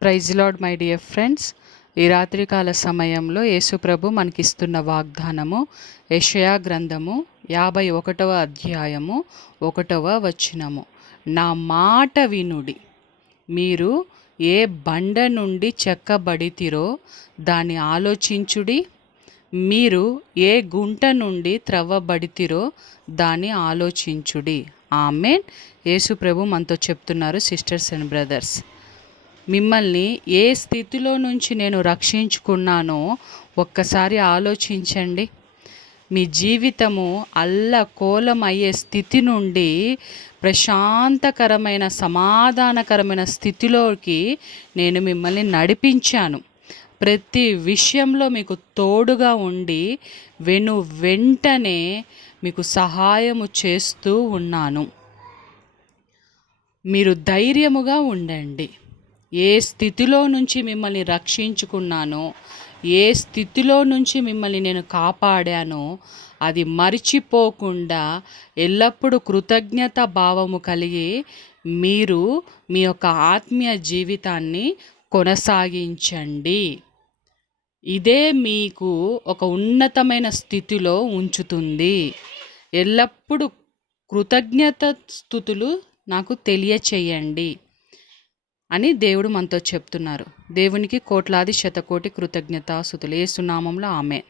Praise lord my dear friends. ఈ రాత్రికాల సమయంలో యేసుప్రభు మనకిస్తున్న వాగ్దానము యెషయా గ్రంథము 51వ అధ్యాయము 1వ వచనము. నా మాట వినుడి, మీరు ఏ బండ నుండి చెక్కబడితిరో దాన్ని ఆలోచించుడి, మీరు ఏ గుంట నుండి త్రవ్వబడితిరో దాన్ని ఆలోచించుడి. ఆమేన్. యేసుప్రభు మనతో చెప్తున్నారు, సిస్టర్స్ అండ్ బ్రదర్స్, మిమ్మల్ని ఏ స్థితిలో నుంచి నేను రక్షించుకున్నానో ఒక్కసారి ఆలోచించండి. మీ జీవితము అల్లకోలం అయ్యే స్థితి నుండి ప్రశాంతకరమైన సమాధానకరమైన స్థితిలోకి నేను మిమ్మల్ని నడిపించాను. ప్రతి విషయంలో మీకు తోడుగా ఉండి వెంటనే మీకు సహాయము చేస్తూ ఉన్నాను. మీరు ధైర్యముగా ఉండండి. ఏ స్థితిలో నుంచి మిమ్మల్ని రక్షించుకున్నానో, ఏ స్థితిలో నుంచి మిమ్మల్ని నేను కాపాడానో అది మరిచిపోకుండా ఎల్లప్పుడూ కృతజ్ఞత భావము కలిగి మీరు మీ యొక్క ఆత్మీయ జీవితాన్ని కొనసాగించండి. ఇదే మీకు ఒక ఉన్నతమైన స్థితిలో ఉంచుతుంది. ఎల్లప్పుడూ కృతజ్ఞత స్తుతులు నాకు తెలియచేయండి అని దేవుడు మనతో చెప్తున్నారు. దేవునికి కోట్లాది శతకోటి కృతజ్ఞతాస్తుతులు. యేసు నామములో ఆమేన్.